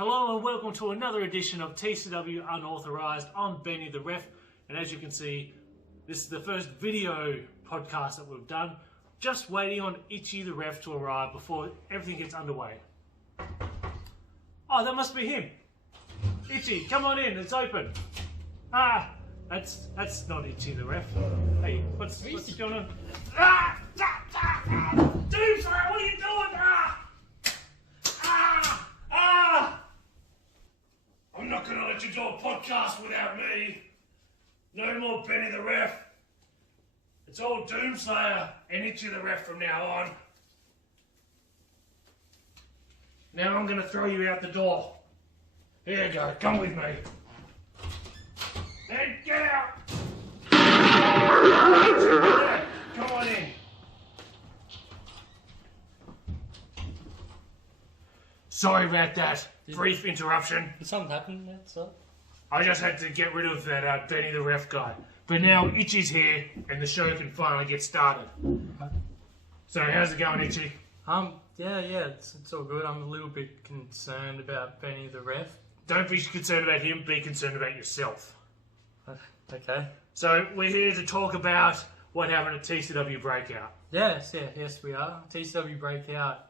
Hello and welcome to another edition of TCW Unauthorized. I'm Benny the Ref, and as you can see, this is the first video podcast that we've done. Just waiting on Itchee the Ref to arrive before everything gets underway. Oh, that must be him. Itchee, come on in, it's open. Ah, that's not Itchee the Ref. Hey, what's going on? DOOMSLAYER, what are you doing? I'm not going to let you do a podcast without me. No more Benny the Ref. It's all DOOMSLAYER and Itchee the Ref from now on. Now I'm going to throw you out the door. Here you go, come with me. And get out! Come on in. Sorry about that. Brief interruption. Did something happen there, sir? I just had to get rid of that Benny the Ref guy. But now Itchee's here and the show can finally get started. So how's it going, Itchee? Yeah, it's all good. I'm a little bit concerned about Benny the Ref. Don't be concerned about him, be concerned about yourself. Okay. So we're here to talk about what happened at TCW Breakout. Yes, we are. TCW Breakout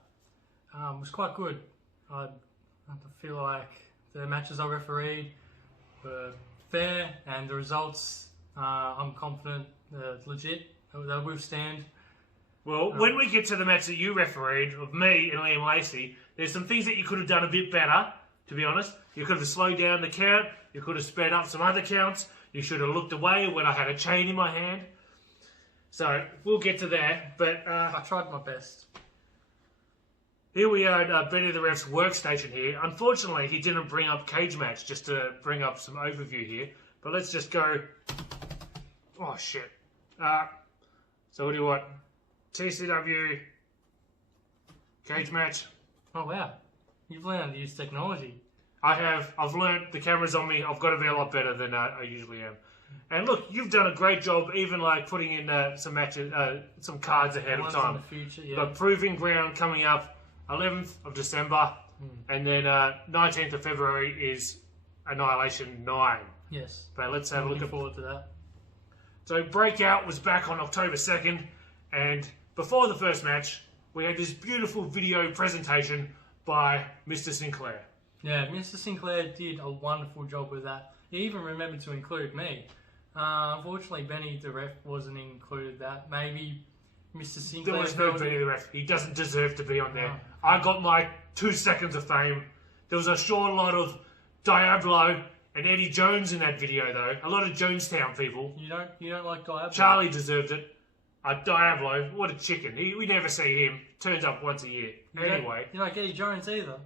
was quite good. I feel like the matches I refereed were fair, and the results, I'm confident, legit. They'll withstand. Well, when we get to the match that you refereed, of me and Lacy, there's some things that you could have done a bit better, to be honest. You could have slowed down the count, you could have sped up some other counts, you should have looked away when I had a chain in my hand. So, we'll get to that, but... I tried my best. Here we are at Benny the Ref's workstation here. Unfortunately, he didn't bring up cage match, just to bring up some overview here. But let's just go... Oh, shit. So what do you want? TCW cage match. Oh, wow. You've learned how to use technology. I have. I've learned. The camera's on me. I've got to be a lot better than I usually am. And look, you've done a great job, even like putting in some matches, some cards ahead of time. In the future, yeah. Got Proving Ground coming up 11th of December, and then 19th of February is Annihilation 9. Yes. But let's have a look. Forward to that. So Breakout was back on October 2nd, and before the first match, we had this beautiful video presentation by Mr. Sinclair. Yeah, Mr. Sinclair did a wonderful job with that. He even remembered to include me. Unfortunately, Benny the Ref wasn't included that. Maybe Mr. Sinclair... There was no Benny the Ref. He doesn't deserve to be on there. I got my 2 seconds of fame. There was a short lot of Diablo and Eddie Jones in that video, though. A lot of Jonestown people. You don't like Diablo? Charlie deserved it. Diablo, what a chicken. We never see him. Turns up once a year. Anyway. You don't like Eddie Jones either?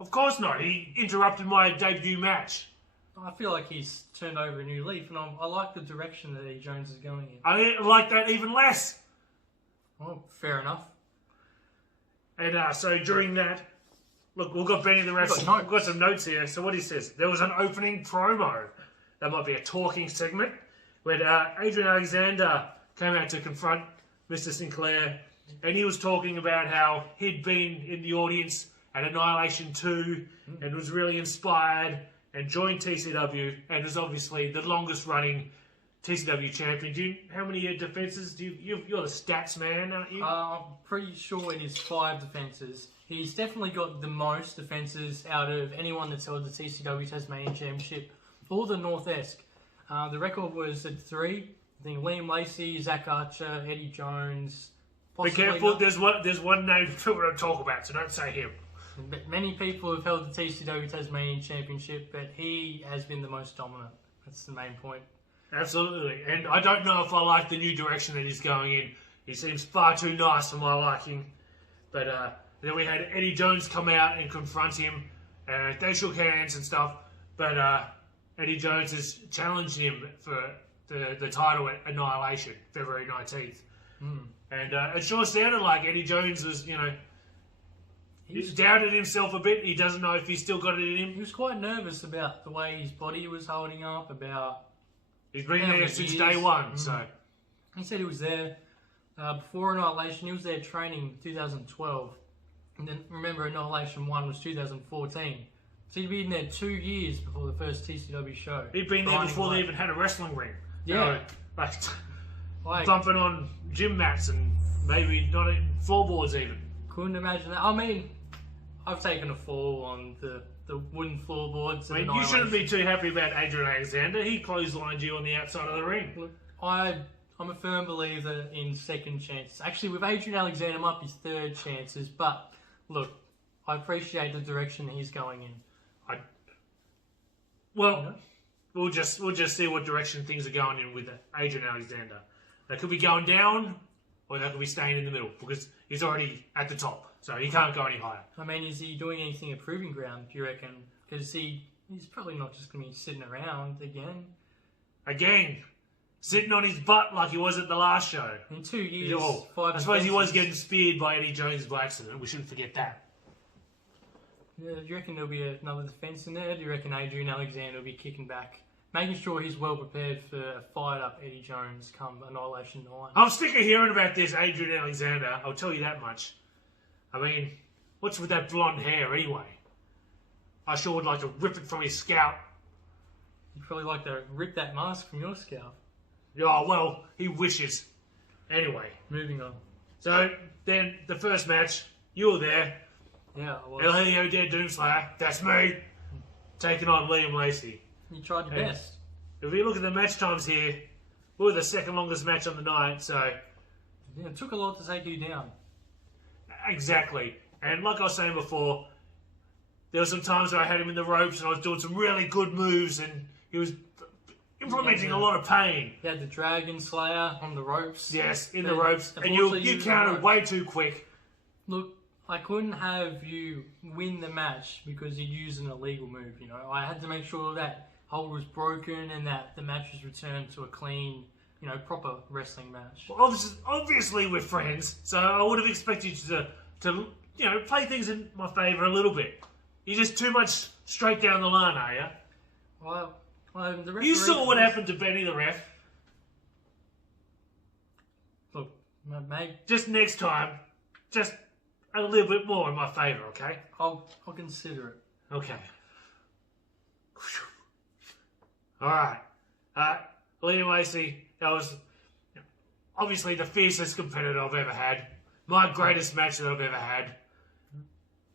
Of course not. He interrupted my debut match. I feel like he's turned over a new leaf, and I like the direction that Eddie Jones is going in. I like that even less. Well, fair enough. And so during that, look, we've got Benny the Ref. We've got some notes here. So what he says, there was an opening promo. That might be a talking segment, where Adrian Alexander came out to confront Mr. Sinclair, and he was talking about how he'd been in the audience at Annihilation 2 and was really inspired and joined TCW and is obviously the longest running TCW champion. How many defences? You're the stats man, aren't you? I'm pretty sure it is 5 defences. He's definitely got the most defences out of anyone that's held the TCW Tasmanian Championship or the North-esque. The record was at 3. I think Liam Lacy, Zach Archer, Eddie Jones. Be careful, there's one name people don't talk about, so don't say him. But many people have held the TCW Tasmanian Championship, but he has been the most dominant. That's the main point. Absolutely. And I don't know if I like the new direction that he's going in. He seems far too nice for my liking. But then we had Eddie Jones come out and confront him. They shook hands and stuff. But Eddie Jones has challenged him for the title at Annihilation, February 19th. And it sure sounded like Eddie Jones was, he's doubted himself a bit. He doesn't know if he's still got it in him. He was quite nervous about the way his body was holding up, about... He's been there since day one, so... He said he was there before Annihilation. He was there training in 2012. And then, remember, Annihilation 1 was 2014. So he'd been there 2 years before the first TCW show. He'd been there before they even had a wrestling ring. Yeah. Like bumping on gym mats and maybe not in floorboards even. Couldn't imagine that. I mean, I've taken a fall on the wooden floorboards. I mean, you shouldn't be too happy about Adrian Alexander. He clotheslined you on the outside of the ring. Look, I'm a firm believer in second chances. Actually, with Adrian Alexander, it might be third chances. But look, I appreciate the direction he's going in. We'll just see what direction things are going in with Adrian Alexander. They could be going down, or they could be staying in the middle because he's already at the top, so he can't go any higher. I mean, is he doing anything at Proving Ground, do you reckon? Because he's probably not just going to be sitting around again. Again, sitting on his butt like he was at the last show. In 2 years, I suppose he was getting speared by Eddie Jones by accident. We shouldn't forget that. Yeah, do you reckon there'll be another defence in there? Do you reckon Adrian Alexander will be kicking back, making sure he's well prepared for a fired-up Eddie Jones come Annihilation Night? I'm sick of hearing about this Adrian Alexander, I'll tell you that much. I mean, what's with that blonde hair anyway? I sure would like to rip it from his scalp. You'd probably like to rip that mask from your scalp. Oh, well, he wishes. Anyway. Moving on. So, then, the first match, you were there. Yeah, I was. Elliot dead Doomslayer, that's me, taking on Liam Lacy. You tried your best. If we look at the match times here, we were the second longest match on the night, so... Yeah, it took a lot to take you down. Exactly. And like I was saying before, there were some times where I had him in the ropes and I was doing some really good moves and he was implementing a lot of pain. He had the Dragon Slayer on the ropes. Yes, in the ropes. And you counted way too quick. Look, I couldn't have you win the match because you used an illegal move, you know. I had to make sure that hold was broken and that the match was returned to a clean, you know, proper wrestling match. Well, obviously we're friends, so I would have expected you to you know, play things in my favour a little bit. You're just too much straight down the line, are you? Well, the referee... You saw what happened to Benny the ref. Look, mate... Just next time, just a little bit more in my favour, okay? I'll consider it. Okay. Alright. Liam Lacy, that was obviously the fiercest competitor I've ever had. My greatest match that I've ever had.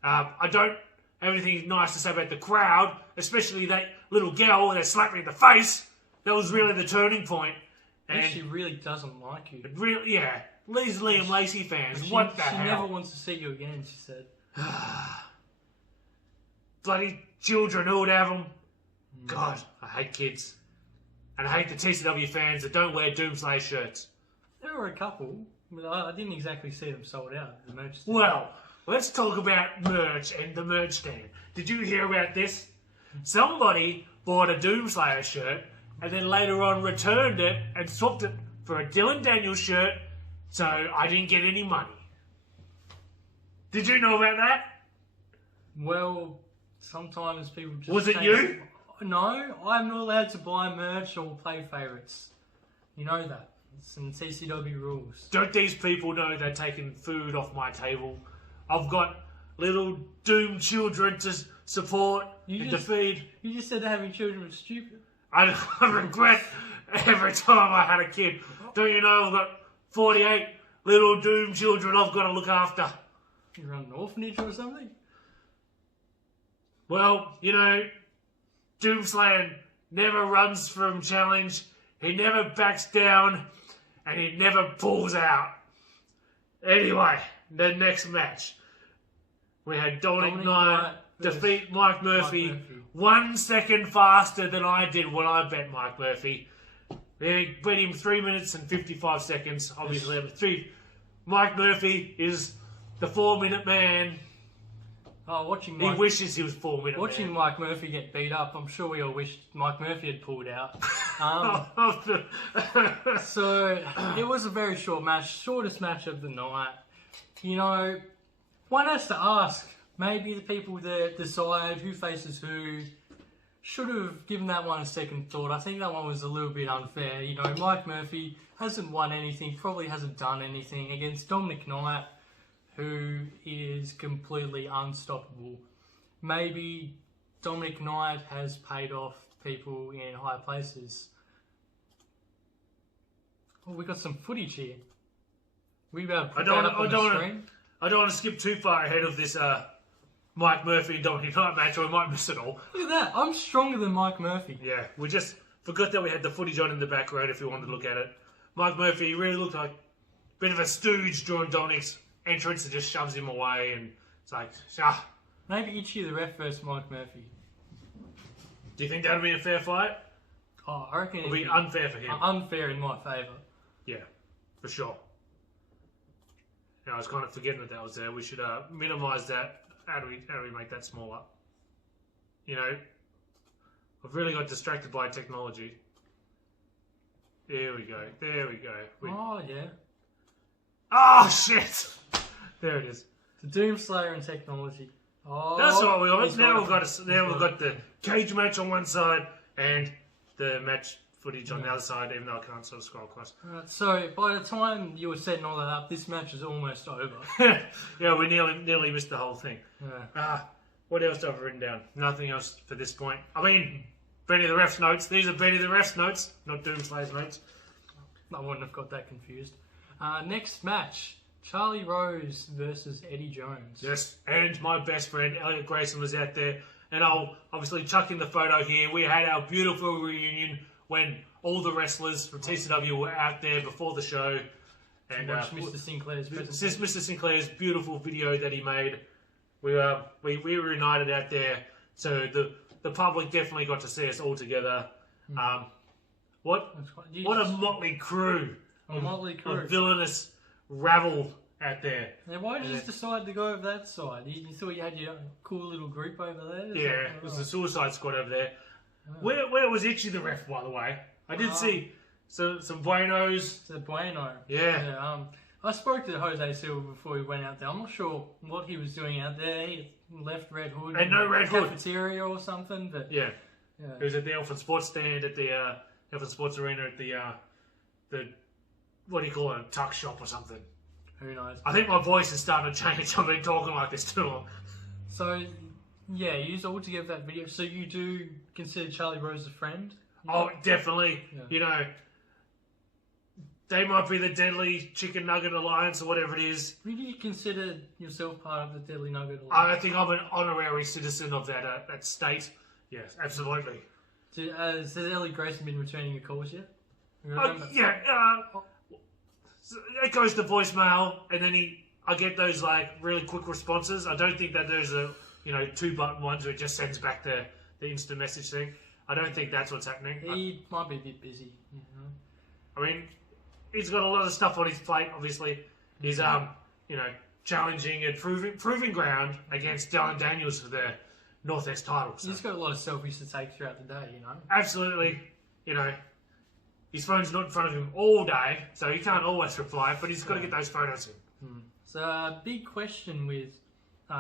I don't have anything nice to say about the crowd, especially that little girl that slapped me in the face. That was really the turning point. And she really doesn't like you. Really, yeah. These Liam Lacy fans, what the hell? She never wants to see you again, she said. Bloody children who would have them. God, I hate kids. And I hate the TCW fans that don't wear Doomslayer shirts. There were a couple, but I didn't exactly see them sold out at the merch stand. Well, let's talk about merch and the merch stand. Did you hear about this? Somebody bought a Doomslayer shirt and then later on returned it and swapped it for a Dylan Daniels shirt, so I didn't get any money. Did you know about that? Well, sometimes people just... Was it you? No, I'm not allowed to buy merch or play favourites. You know that. It's some TCW rules. Don't these people know they're taking food off my table? I've got little doomed children to support and to feed. You just said that having children was stupid. I regret every time I had a kid. Don't you know I've got 48 little doomed children I've got to look after? You run an orphanage or something? Well, you know, Doomslayer never runs from challenge, he never backs down, and he never pulls out. Anyway, the next match. We had Dominik Knight defeat Mike Murphy 1 second faster than I did when I bet Mike Murphy. They beat him 3 minutes and 55 seconds, obviously. Mike Murphy is the 4-minute man. Oh, he wishes he was 4-minute Watching man. Mike Murphy get beat up, I'm sure we all wished Mike Murphy had pulled out. So, it was a very short match, shortest match of the night. You know, one has to ask, maybe the people that decide who faces who should have given that one a second thought. I think that one was a little bit unfair. You know, Mike Murphy hasn't won anything, probably hasn't done anything against Dominik Knight, who is completely unstoppable. Maybe Dominik Knight has paid off people in high places. Oh, we got some footage here. We better put that up on the screen. I don't want to skip too far ahead of this Mike Murphy and Dominik Knight match, or we might miss it all. Look at that. I'm stronger than Mike Murphy. Yeah, we just forgot that we had the footage on in the background if we wanted to look at it. Mike Murphy really looked like a bit of a stooge during Dominik's entrance and just shoves him away, and it's like, ah. Maybe Itchee the ref versus Mike Murphy. Do you think that would be a fair fight? Oh, I reckon it'll be unfair for him. Unfair in my favour. Yeah, for sure. I was kind of forgetting that was there. We should minimise that. How do we make that smaller? You know, I've really got distracted by technology. There we go. There we go. Oh, yeah. Oh, shit! There it is. The Doomslayer and technology. Oh, that's what we got. Now we've got the cage match on one side and the match footage on the other side, even though I can't sort of scroll across. So by the time you were setting all that up, this match is almost over. Yeah, we nearly missed the whole thing. Yeah. What else have I written down? Nothing else for this point. I mean, Benny the Ref's notes. These are Benny the Ref's notes, not Doomslayer's notes. I wouldn't have got that confused. Next match, Charlie Rose versus Eddie Jones. Yes, and my best friend Elliot Grayson was out there. And I'll obviously chuck in the photo here. We had our beautiful reunion when all the wrestlers from TCW were out there before the show. And Mr. Sinclair's presentation. Mr. Sinclair's beautiful video that he made. We were reunited out there, so the public definitely got to see us all together. What a motley crew! Of villainous rabble out there. And why did you just decide to go over that side? You thought you had your cool little group over there? Yeah, it was the Suicide Squad over there. Where was Itchee the ref, by the way? I did see some buenos. It's a bueno. Yeah. I spoke to Jose Silva before he went out there. I'm not sure what he was doing out there. He left Red Hood. And no Red Hood. Cafeteria or something. But yeah. He was at the Elephant Sports stand at the Elephant Sports Arena at the what do you call it, a tuck shop or something. Who knows? I think my voice is starting to change. I've been talking like this too long. So, yeah, you used all together that video. So you do consider Charlie Rose a friend? Oh, definitely. Yeah. You know, they might be the Deadly Chicken Nugget Alliance or whatever it is. Do you consider yourself part of the Deadly Nugget Alliance? I think I'm an honorary citizen of that state. Yes, absolutely. Has Elliot Grayson been returning your calls yet? It goes to voicemail, and then I get those like really quick responses. I don't think that there's a 2-button ones where it just sends back the instant message thing. I don't think that's what's happening. He might be a bit busy. I mean, he's got a lot of stuff on his plate. Obviously, he's challenging at proving ground against Dylan Daniels for the Northeast title. So. He's got a lot of selfies to take throughout the day. Absolutely. His phone's not in front of him all day, so he can't always reply, but he's got to get those photos in. So, big question with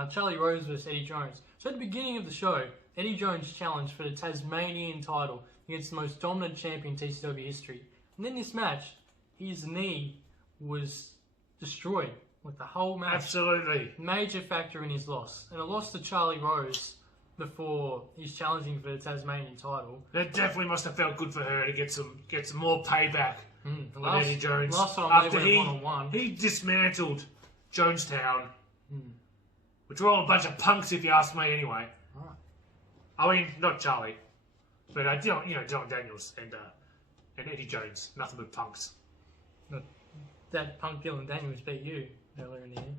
Charlie Rose versus Eddie Jones. So, at the beginning of the show, Eddie Jones challenged for the Tasmanian title against the most dominant champion in TCW history. And in this match, his knee was destroyed. Like the whole match. Absolutely. Major factor in his loss. And a loss to Charlie Rose before he's challenging for the Tasmanian title. That definitely must have felt good for her to get some more payback on Eddie Jones. Last time after they went one-on-one. He dismantled Jonestown, which were all a bunch of punks if you ask me anyway. Right. I mean, not Charlie, but Dylan Daniels and Eddie Jones, nothing but punks. That punk Dylan Daniels beat you earlier in the year.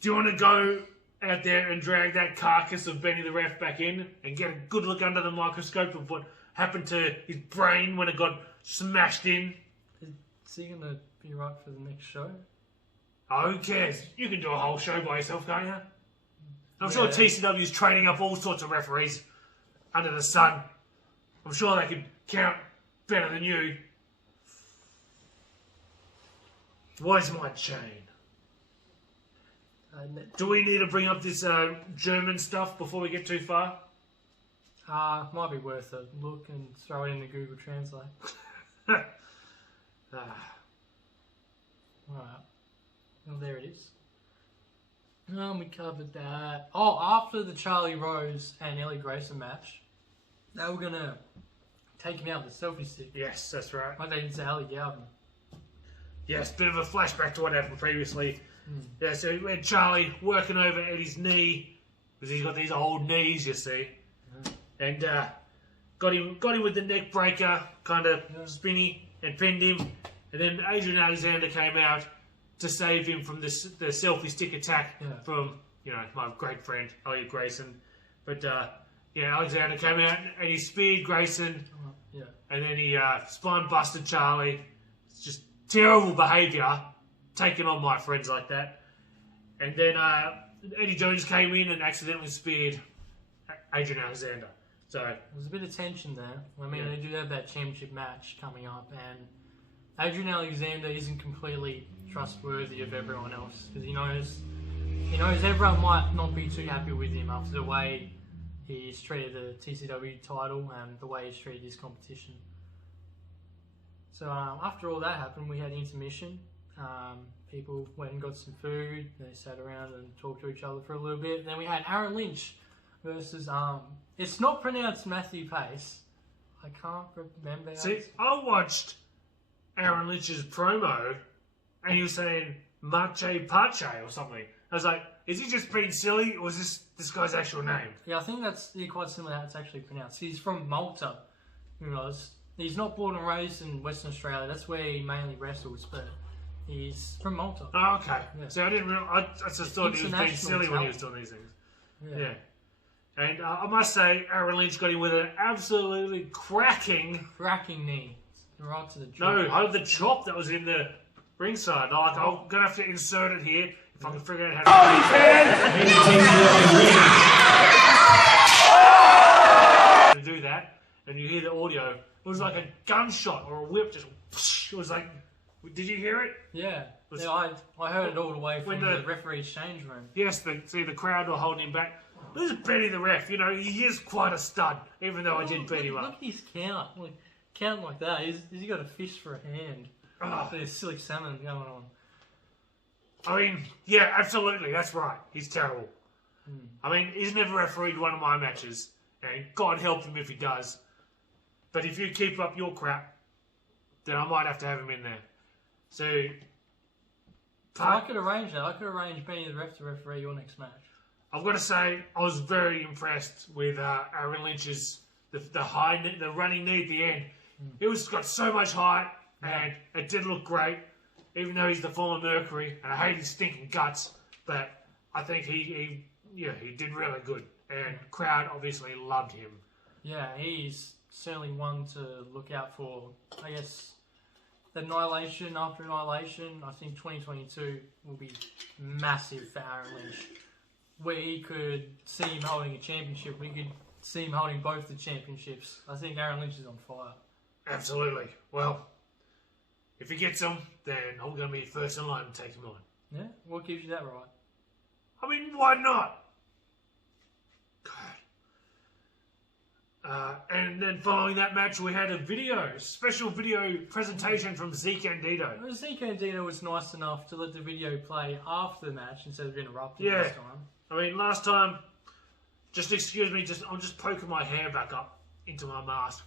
Do you want to go out there and drag that carcass of Benny the Ref back in and get a good look under the microscope of what happened to his brain when it got smashed in? Is he going to be right for the next show? Oh, who cares? You can do a whole show by yourself, can't you? I'm sure TCW's training up all sorts of referees under the sun. I'm sure they could count better than you. Where's my chain? Do we need to bring up this German stuff before we get too far? Might be worth a look and throw it into Google Translate. Alright. Well, there it is. We covered that. Oh, after the Charlie Rose and Elliot Grayson match, they were going to take him out with a selfie stick. Yes, that's right. Like they did to Elliot Galvin. Yes, bit of a flashback to what happened previously. Yeah, so we had Charlie working over Eddie's knee, because he's got these old knees, you see. And got him with the neck breaker, kind of spinny, and pinned him. And then Adrian Alexander came out to save him from the selfie stick attack from, my great friend, Elliot Grayson. But, Alexander came out and he speared Grayson. And then he spine busted Charlie. It's just terrible behaviour, taking on my friends like that. And then Eddie Jones came in and accidentally speared Adrian Alexander. So there's a bit of tension there. I mean, they do have that championship match coming up, and Adrian Alexander isn't completely trustworthy of everyone else, because he knows everyone might not be too happy with him after the way he's treated the TCW title and the way he's treated his competition. So after all that happened, we had intermission. People went and got some food. They sat around and talked to each other for a little bit. And then we had Aaron Lynch versus it's not pronounced Matthew Pace. I can't remember. See, I watched Aaron Lynch's promo, and he was saying Marche Pache or something. I was like, is he just being silly, or is this guy's actual name? Yeah, I think that's quite similar to how it's actually pronounced. He's from Malta. He's not born and raised in Western Australia. That's where he mainly wrestles, but he's from Malta. Oh, okay. Yeah. So I didn't realize. I just thought he was being silly when he was doing these things. Yeah. And I must say, Aaron Lynch got him with an absolutely cracking knee, right to the jaw. No, the chop that was in the ringside. I'm gonna have to insert it here if I can figure out how to do that. And you hear the audio. It was like a gunshot or a whip. Just it was like. Did you hear it? Yeah. I heard it all the way from the referee's change room. Yes, the crowd were holding him back. This is Benny the ref. He is quite a stud, even though I did beat him up. Look at his count. Counting like that. Has he got a fish for a hand? There's silly salmon going on. I mean, yeah, absolutely. That's right. He's terrible. I mean, he's never refereed one of my matches, and God help him if he does. But if you keep up your crap, then I might have to have him in there. So I could arrange that. I could arrange Benny the ref to referee your next match. I've got to say, I was very impressed with Aaron Lynch's the running knee at the end. It got so much height, and it did look great, even though he's the former Mercury, and I hate his stinking guts. But I think he did really good, and crowd obviously loved him. Yeah, he's certainly one to look out for. I guess Annihilation after Annihilation, I think 2022 will be massive for Aaron Lynch. Where he could see him holding a championship, we could see him holding both the championships. I think Aaron Lynch is on fire. Absolutely. Well, if he gets them, then I'm going to be first in line to take him on. Yeah? What gives you that right? I mean, why not? And then following that match, we had a special video presentation from Zeke Andito. Well, Zeke Andito was nice enough to let the video play after the match instead of interrupting this time. I mean, last time, just excuse me, I'm just poking my hair back up into my mask.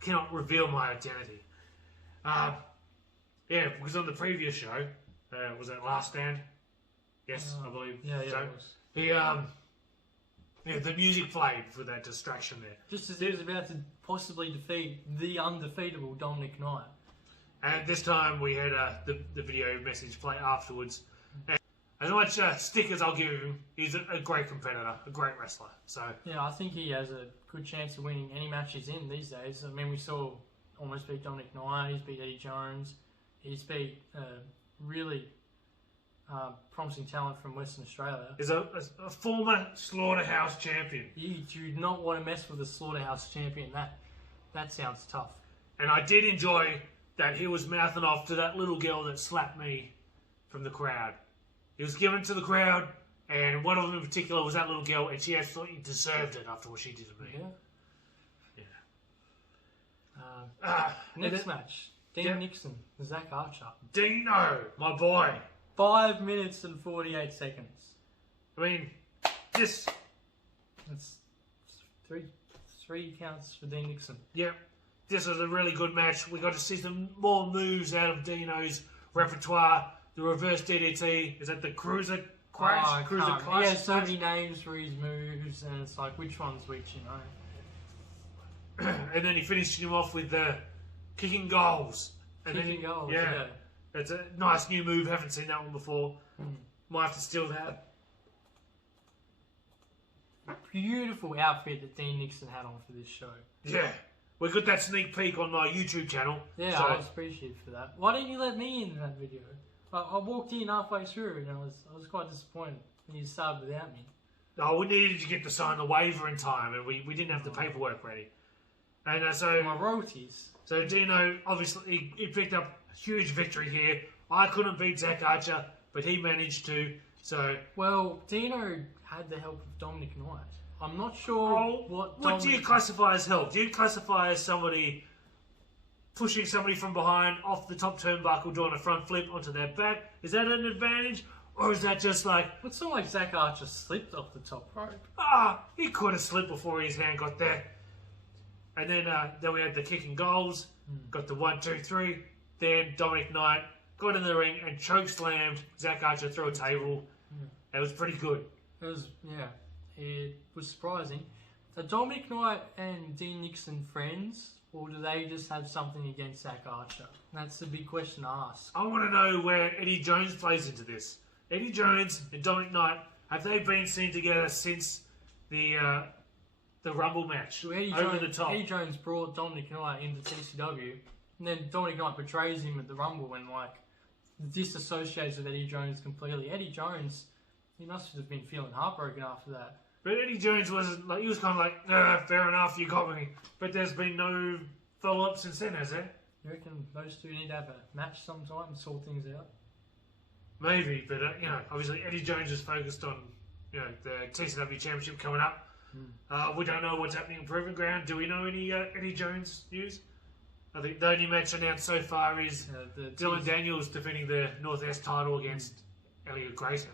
Cannot reveal my identity. Because on the previous show, was that Last Stand? Yes, I believe. Yeah, so. It was. The music played for that distraction there. Just as he was about to possibly defeat the undefeatable Dominik Knight. And this time we had the video message play afterwards. And as much stick as I'll give him, he's a great competitor, a great wrestler. So yeah, I think he has a good chance of winning any match he's in these days. I mean, we saw almost beat Dominik Knight, he's beat Eddie Jones, he's beat really promising talent from Western Australia. Is a former Slaughterhouse champion. You do not want to mess with a Slaughterhouse champion. That sounds tough. And I did enjoy that he was mouthing off to that little girl that slapped me from the crowd. He was giving it to the crowd, and one of them in particular was that little girl, and she absolutely deserved it after what she did to me. Next match, Dean Nixon, Zach Archer. Dino, my boy. 5 minutes and 48 seconds. I mean, just... That's three counts for Dean Nixon. Yeah, this was a really good match. We got to see some more moves out of Dino's repertoire. The reverse DDT, is that the cruiser crash? Oh, Cruiser he has so many names for his moves, and it's like, which one's which, you know? And then he finished him off with the kicking goals. And Kicking goals, yeah. yeah. It's a nice new move. Haven't seen that one before. Might have to steal that. Beautiful outfit that Dean Nixon had on for this show. Yeah. We got that sneak peek on my YouTube channel. Yeah, so. I was appreciative for that. Why didn't you let me in that video? I walked in halfway through and I was quite disappointed when you started without me. Oh, we needed to get to sign the waiver in time, and we didn't have the paperwork ready. And so... My royalties. So Dino, obviously, he picked up a huge victory here. I couldn't beat Zach Archer, but he managed to, so... Well, Dino had the help of Dominik Knight. I'm not sure what do you classify as help? Do you classify as somebody pushing somebody from behind off the top turnbuckle, doing a front flip onto their back? Is that an advantage? Or is that just like... It's not like Zach Archer slipped off the top rope. He could have slipped before his hand got there. And then we had the kicking goals, got the 1, 2, 3. Then Dominik Knight got in the ring and choke slammed Zach Archer through a table. It was pretty good. It was surprising. Are Dominik Knight and Dean Nixon friends, or do they just have something against Zach Archer? That's the big question to ask. I want to know where Eddie Jones plays into this. Eddie Jones and Dominik Knight, have they been seen together since the Rumble match? So the top. Eddie Jones brought Dominik Knight into TCW, and then Dominik Knight betrays him at the Rumble and disassociates with Eddie Jones completely. Eddie Jones, he must have been feeling heartbroken after that. But Eddie Jones wasn't like, he was kind of like, fair enough, you got me. But there's been no follow-up since then, has there? You reckon those two need to have a match sometime and sort things out? Maybe, but obviously Eddie Jones is focused on, the TCW Championship coming up. We don't know what's happening in Proving Ground. Do we know any Eddie Jones news? I think the only match announced so far is Dylan Daniels defending the Northwest title against Elliot Grayson.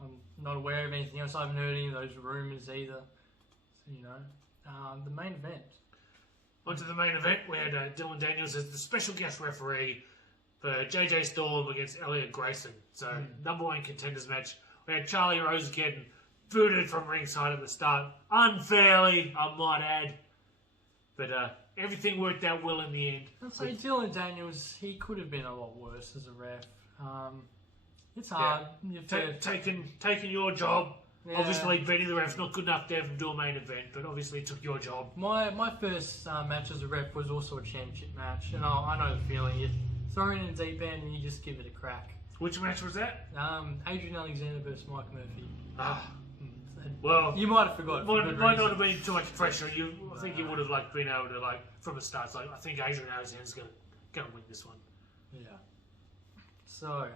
I'm not aware of anything else. I haven't heard any of those rumours either. So, the main event. On to the main event. We had Dylan Daniels as the special guest referee for JJ Storm against Elliot Grayson. So, number one contenders match. We had Charlie Rose getting booted from ringside at the start. Unfairly, I might add. But everything worked out well in the end. I'd say Dylan Daniels, he could have been a lot worse as a ref. It's hard. Yeah. Taking your job. Yeah. Obviously, beating the ref's not good enough to have him do a main event, but obviously took your job. My first match as a ref was also a championship match, and I know the feeling. You throw in a deep end and you just give it a crack. Which match was that? Adrian Alexander versus Mike Murphy. Well, you might have forgotten. Might not have been too much pressure. I think you would have been able to from the start. I think Adrian Alexander's gonna win this one. Yeah. So.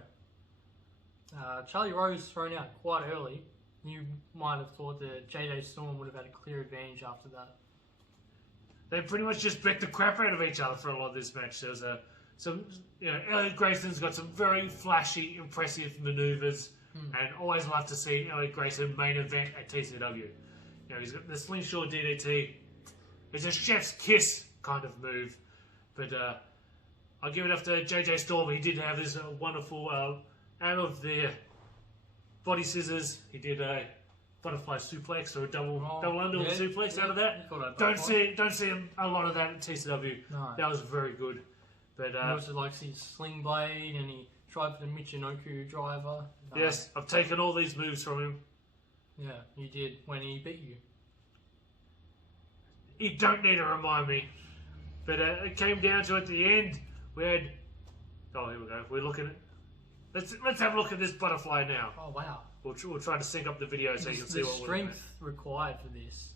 Charlie Rose thrown out quite early. You might have thought that JJ Storm would have had a clear advantage after that. They pretty much just beat the crap out of each other for a lot of this match. There was Elliot Grayson's got some very flashy, impressive manoeuvres, and always love to see Elliot Grayson main event at TCW. He's got the slingshot DDT. It's a chef's kiss kind of move, but I'll give it up to JJ Storm. He did have this wonderful. Out of the body scissors, he did a butterfly suplex or a double underhook suplex out of that. Don't see a lot of that in TCW. No. That was very good. But he also likes his sling blade, and he tried for the Michinoku driver. Yes, I've taken all these moves from him. Yeah, you did when he beat you. You don't need to remind me. But it came down to at the end, we had... Oh, here we go. We're looking at... Let's have a look at this butterfly now. Oh, wow. We'll try to sync up the video so you can see what we're doing. The strength required for this.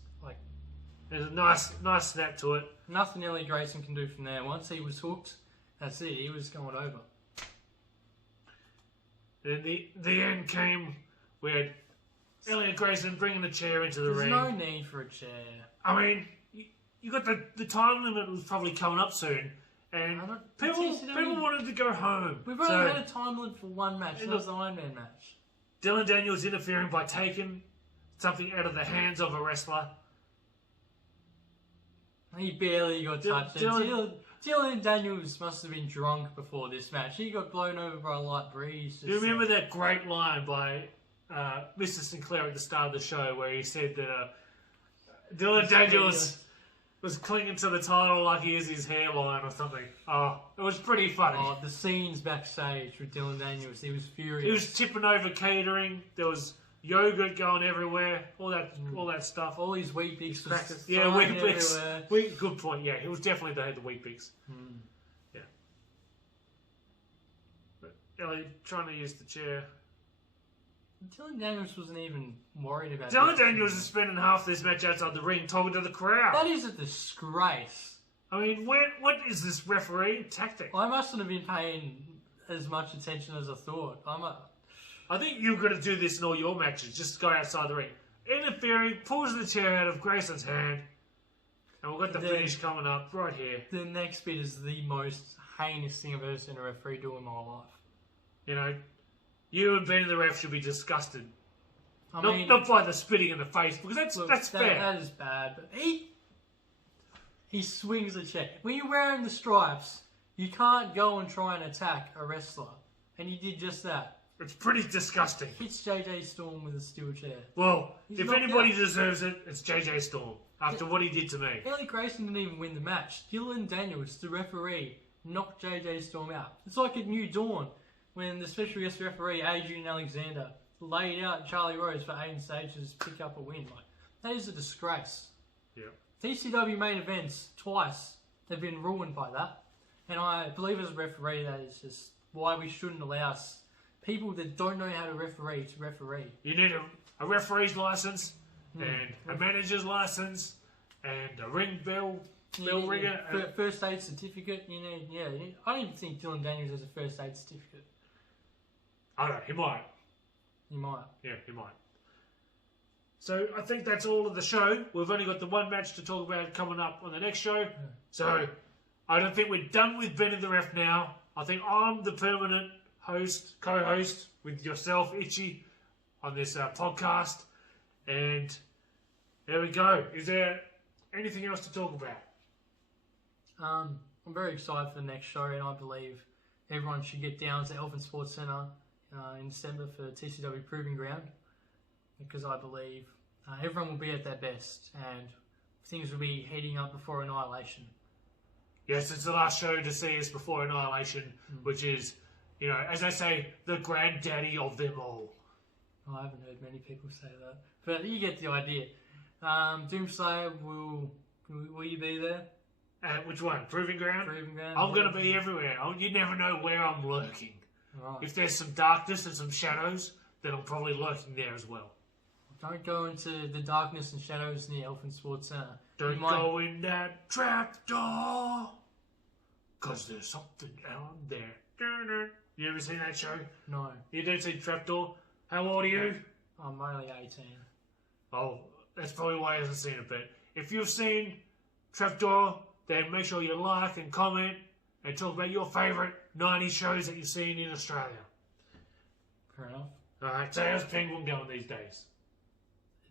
There's a nice snap to it. Nothing Elliot Grayson can do from there. Once he was hooked, that's it. He was going over. Then the end came. We had Elliot Grayson bringing the chair into the ring. There's no need for a chair. I mean, you got the time limit was probably coming up soon. And people wanted to go home. We've only had a time limit for one match. That was the Iron Man match. Dylan Daniels interfering by taking something out of the hands of a wrestler. He barely got touched. Dylan Daniels must have been drunk before this match. He got blown over by a light breeze. Do you remember that great line by Mr. Sinclair at the start of the show where he said that Dylan Daniels was clinging to the title like he is his hairline or something? Oh, it was pretty funny. Oh, the scenes backstage with Dylan Daniels, he was furious. He was tipping over catering. There was yogurt going everywhere. All that stuff. All these wheat bix was yeah, wheat bix. Good point. Yeah, he was definitely the wheat bix. Yeah. But Elliot trying to use the chair. Dylan Daniels wasn't even worried about it. Dylan Daniels is spending half this match outside the ring talking to the crowd. That is a disgrace. I mean, what is this referee tactic? I mustn't have been paying as much attention as I thought. I think you've got to do this in all your matches. Just go outside the ring. Interfering, pulls the chair out of Grayson's hand. And we've got the finish coming up right here. The next bit is the most heinous thing I've ever seen a referee do in my life. You know, you and Benny the ref should be disgusted. Not by the spitting in the face, because that's fair. That is bad. But he swings the chair. When you're wearing the stripes, you can't go and try and attack a wrestler. And he did just that. It's pretty disgusting. Hits JJ Storm with a steel chair. Well, if anybody deserves it, it's JJ Storm. After what he did to me. Elliot Grayson didn't even win the match. Dylan Daniels, the referee, knocked JJ Storm out. It's like at New Dawn, when the special guest referee, Adrian Alexander, laid out Charlie Rose for Aiden Sage to pick up a win. That is a disgrace. Yeah. TCW main events, twice, have been ruined by that. And I believe as a referee, that is just why we shouldn't allow people that don't know how to referee. You need a referee's license, and a manager's license, and a ring bell ringer. First aid certificate. I don't even think Dylan Daniels has a first aid certificate. I don't know, he might. He might. Yeah, he might. So I think that's all of the show. We've only got the one match to talk about coming up on the next show. So I don't think we're done with Benny the Ref now. I think I'm the permanent co-host with yourself, Itchee, on this podcast. And there we go. Is there anything else to talk about? I'm very excited for the next show, and I believe everyone should get down to Elfin Sports Centre in December for TCW Proving Ground, because I believe everyone will be at their best and things will be heating up before Annihilation. Yes, it's the last show to see us before Annihilation, which is, as I say, the granddaddy of them all. I haven't heard many people say that, but you get the idea. Doomslayer, will you be there? Which one? Proving Ground? Proving Ground. I'm going to be everywhere. You never know where I'm lurking. Right. If there's some darkness and some shadows, then I'm probably lurking there as well. Don't go into the darkness and shadows near Elfin Sports Centre. Don't go in that trapdoor, because there's something out there. You ever seen that show? No. You don't see Trapdoor? How old are you? I'm only 18. Oh, that's probably why he hasn't seen it. But if you've seen Trapdoor, then make sure you like and comment and talk about your favourite 90s shows that you've seen in Australia. Fair enough. Alright, so how's Penguin going these days?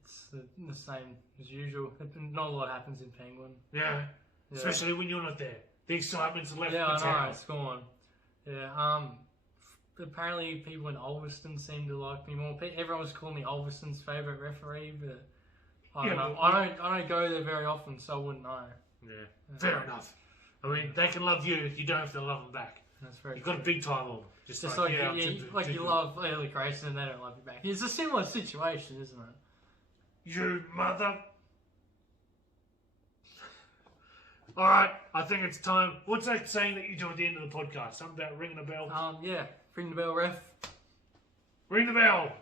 It's the same as usual. Not a lot happens in Penguin. Yeah. Especially when you're not there. The excitement's left the town. I know, it's gone. Yeah, apparently people in Ulverston seem to like me more. Everyone was calling me Ulverston's favourite referee, but I don't know. I don't go there very often, so I wouldn't know. Yeah, fair enough. I mean, they can love you. You don't have to love them back. That's very You've got a big time on them. Just like you love Elliot Grayson and they don't love you back. It's a similar situation, isn't it? You mother... Alright, I think it's time. What's that saying that you do at the end of the podcast? Something about ringing a bell? Yeah. Ring the bell, ref. Ring the bell.